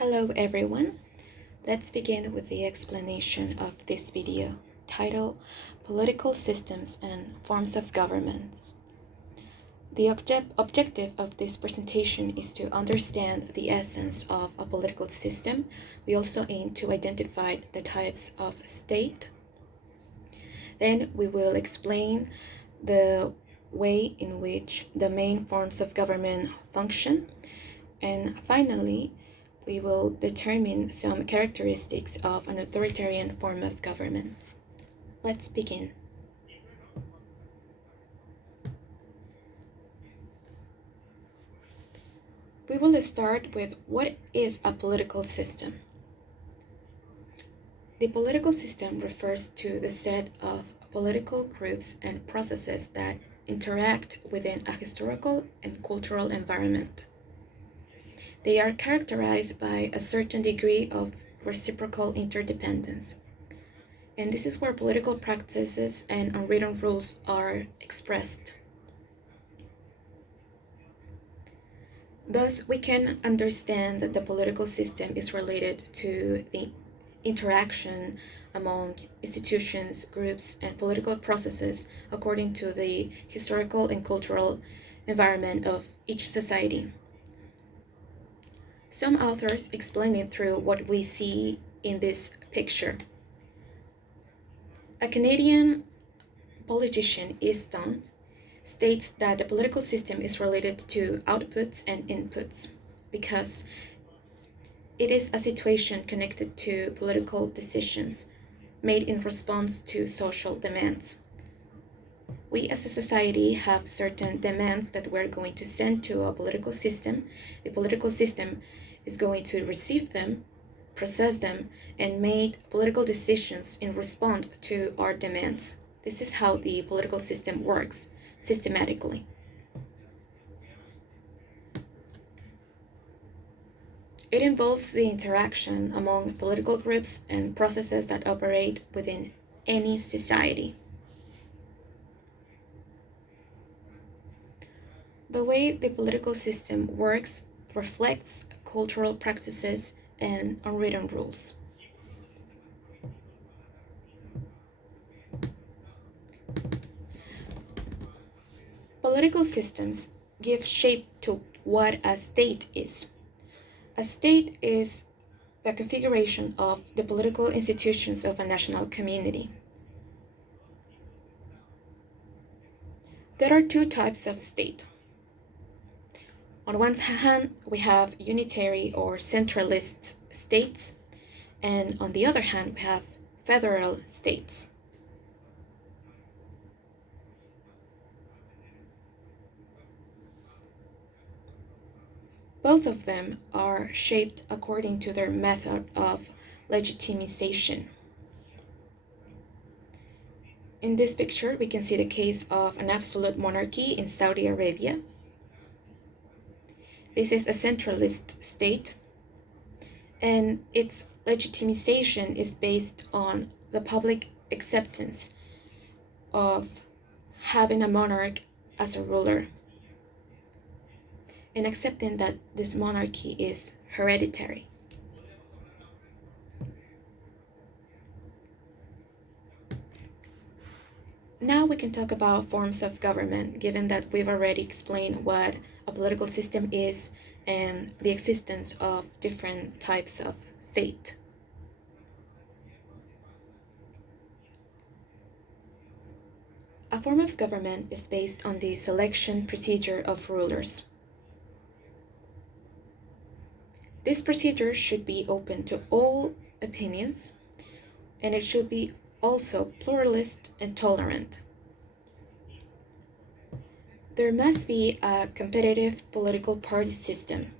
Hello everyone. Let's begin with the explanation of this video, titled Political Systems and Forms of Government. The objective of this presentation is to understand the essence of a political system. We also aim to identify the types of state. Then we will explain the way in which the main forms of government function. And finally, we will determine some characteristics of an authoritarian form of government. Let's begin. We will start with what is a political system. The political system refers to the set of political groups and processes that interact within a historical and cultural environment. They are characterized by a certain degree of reciprocal interdependence. And this is where political practices and unwritten rules are expressed. Thus, we can understand that the political system is related to the interaction among institutions, groups, and political processes according to the historical and cultural environment of each society. Some authors explain it through what we see in this picture. A Canadian politician, Easton, states that the political system is related to outputs and inputs because it is a situation connected to political decisions made in response to social demands. We as a society have certain demands that we're going to send to a political system. The political system is going to receive them, process them, and make political decisions in response to our demands. This is how the political system works systematically. It involves the interaction among political groups and processes that operate within any society. The way the political system works reflects cultural practices and unwritten rules. Political systems give shape to what a state is. A state is the configuration of the political institutions of a national community. There are two types of state. On one hand, we have unitary or centralist states, and on the other hand, we have federal states. Both of them are shaped according to their method of legitimization. In this picture, we can see the case of an absolute monarchy in Saudi Arabia. This is a centralist state, and its legitimization is based on the public acceptance of having a monarch as a ruler and accepting that this monarchy is hereditary. Now we can talk about forms of government, given that we've already explained what a political system is and the existence of different types of state. A form of government is based on the selection procedure of rulers. This procedure should be open to all opinions, and it should be also pluralist and tolerant. There must be a competitive political party system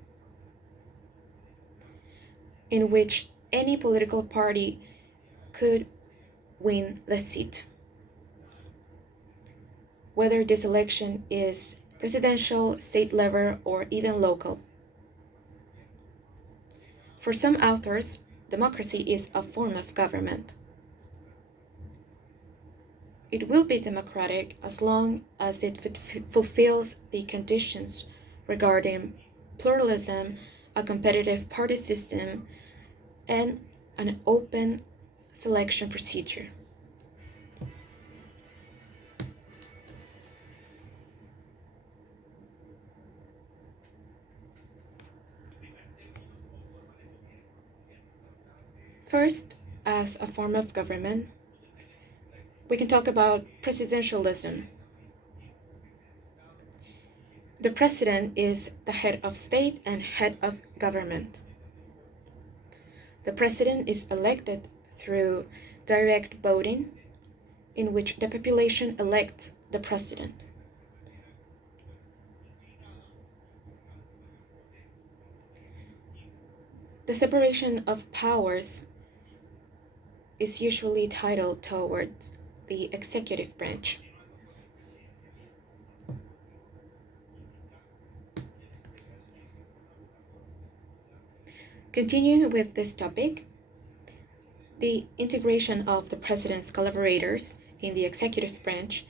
in which any political party could win the seat, whether this election is presidential, state level, or even local. For some authors, democracy is a form of government. It will be democratic as long as it fulfills the conditions regarding pluralism, a competitive party system, and an open selection procedure. First, as a form of government, we can talk about presidentialism. The president is the head of state and head of government. The president is elected through direct voting, in which the population elects the president. The separation of powers is usually titled towards the executive branch. Continuing with this topic, the integration of the president's collaborators in the executive branch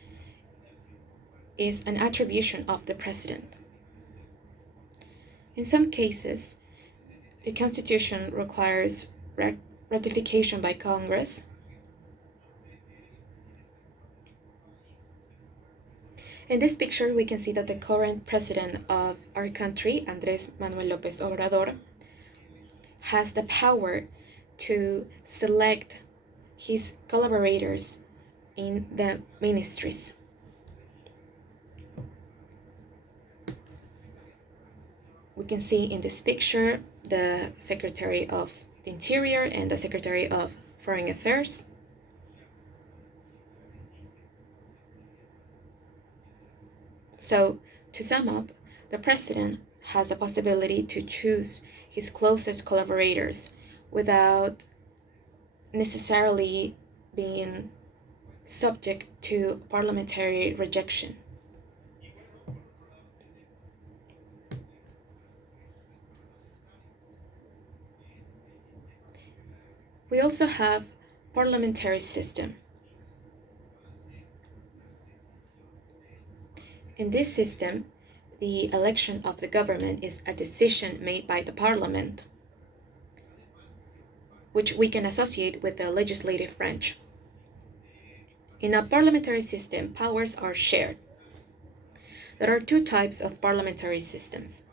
is an attribution of the president. In some cases, the Constitution requires ratification by Congress. In this picture, we can see that the current president of our country, Andrés Manuel López Obrador, has the power to select his collaborators in the ministries. We can see in this picture the Secretary of the Interior and the Secretary of Foreign Affairs. So, to sum up, the president has a possibility to choose his closest collaborators without necessarily being subject to parliamentary rejection. We also have parliamentary system. In this system, the election of the government is a decision made by the parliament, which we can associate with the legislative branch. In a parliamentary system, powers are shared. There are two types of parliamentary systems.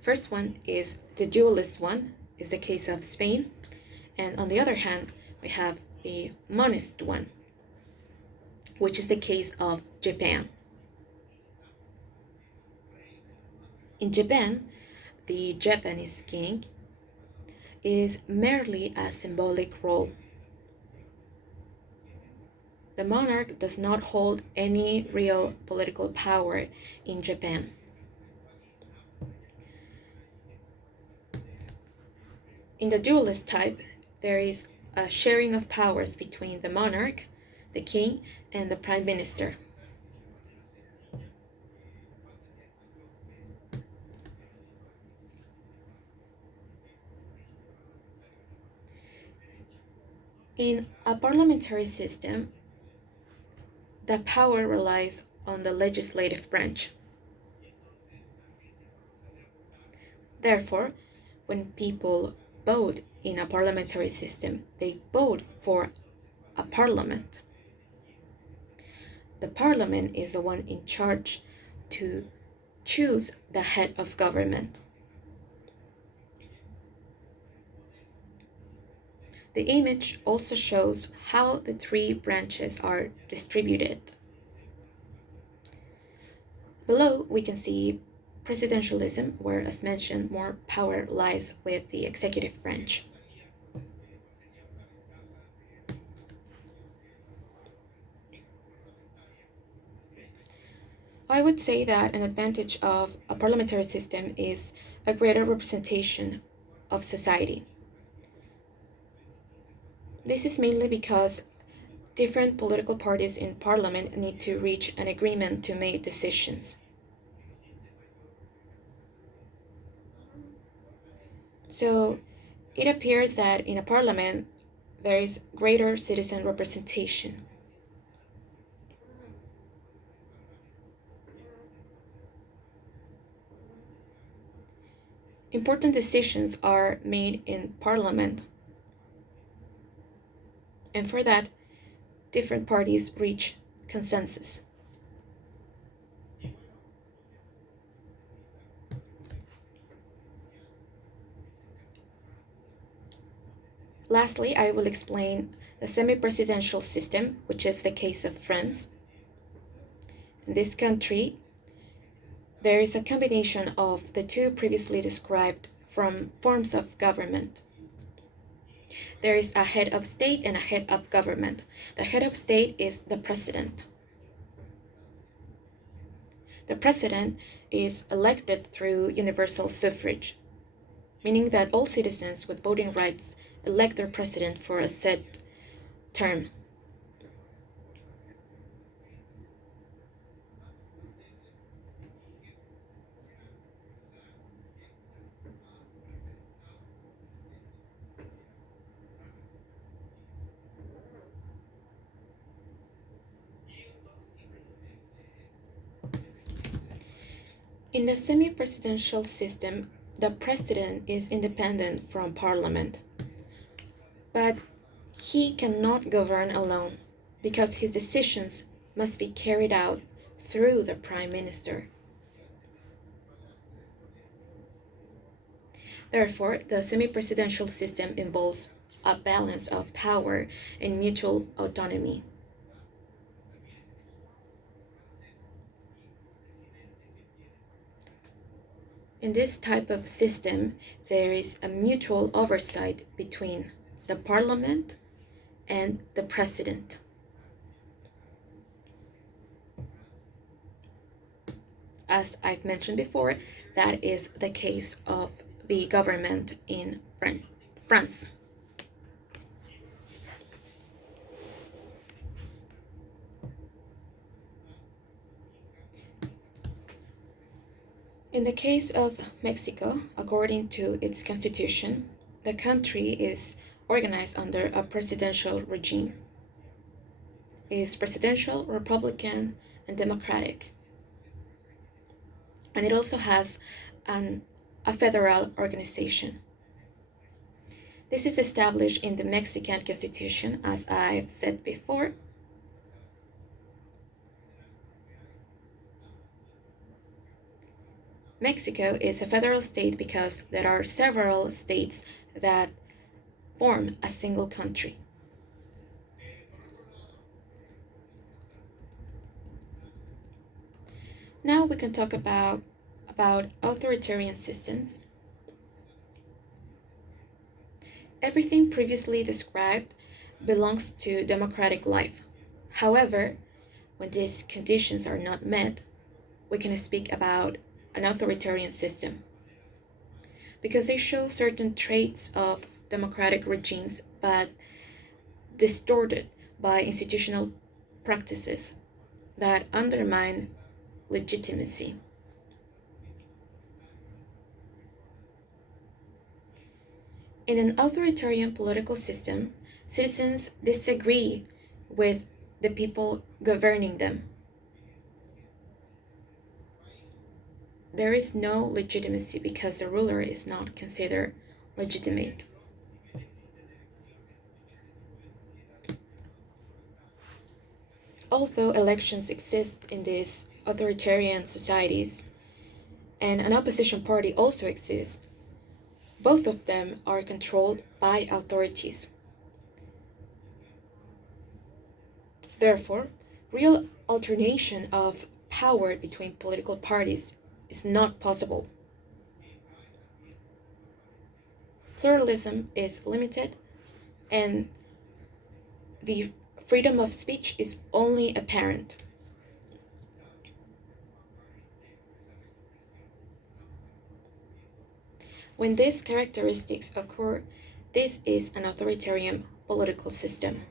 First one is the dualist one, is the case of Spain, and on the other hand, we have the monist one, which is the case of Japan. In Japan, the Japanese king is merely a symbolic role. The monarch does not hold any real political power in Japan. In the dualist type, there is a sharing of powers between the monarch, the king, and the prime minister. In a parliamentary system, the power relies on the legislative branch. Therefore, when people vote in a parliamentary system, they vote for a parliament. The parliament is the one in charge to choose the head of government. The image also shows how the three branches are distributed. Below, we can see presidentialism, where, as mentioned, more power lies with the executive branch. I would say that an advantage of a parliamentary system is a greater representation of society. This is mainly because different political parties in parliament need to reach an agreement to make decisions. So it appears that in a parliament there is greater citizen representation. Important decisions are made in parliament, and for that, different parties reach consensus. Lastly, I will explain the semi-presidential system, which is the case of France. In this country, there is a combination of the two previously described forms of government. There is a head of state and a head of government. The head of state is the president. The president is elected through universal suffrage, meaning that all citizens with voting rights elect their president for a set term. In the semi-presidential system, the president is independent from parliament, but he cannot govern alone because his decisions must be carried out through the prime minister. Therefore, the semi-presidential system involves a balance of power and mutual autonomy. In this type of system, there is a mutual oversight between the parliament and the president. As I've mentioned before, that is the case of the government in France. In the case of Mexico, according to its constitution, the country is organized under a presidential regime. It is presidential, republican, and democratic. And it also has a federal organization. This is established in the Mexican Constitution, as I've said before. Mexico is a federal state because there are several states that form a single country. Now we can talk about authoritarian systems. Everything previously described belongs to democratic life. However, when these conditions are not met, we can speak about an authoritarian system because they show certain traits of democratic regimes but distorted by institutional practices that undermine legitimacy. In an authoritarian political system, citizens disagree with the people governing them. There is no legitimacy because the ruler is not considered legitimate. Although elections exist in these authoritarian societies, and an opposition party also exists, both of them are controlled by authorities. Therefore, real alternation of power between political parties is not possible. Pluralism is limited, and the freedom of speech is only apparent. When these characteristics occur, this is an authoritarian political system.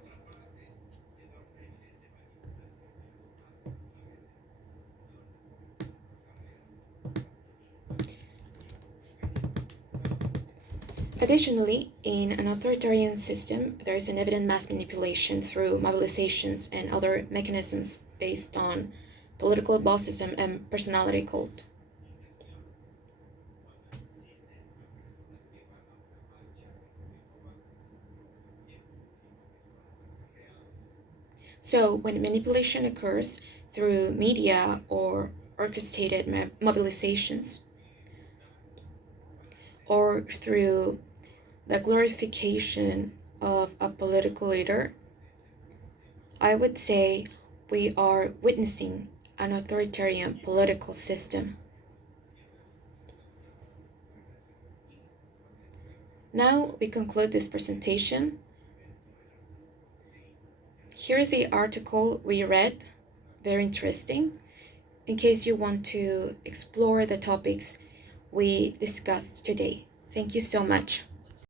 Additionally, in an authoritarian system, there is an evident mass manipulation through mobilizations and other mechanisms based on political bossism and personality cult. So when manipulation occurs through media or orchestrated mobilizations, or through the glorification of a political leader, I would say we are witnessing an authoritarian political system. Now we conclude this presentation. Here is the article we read, very interesting, in case you want to explore the topics we discussed today. Thank you so much.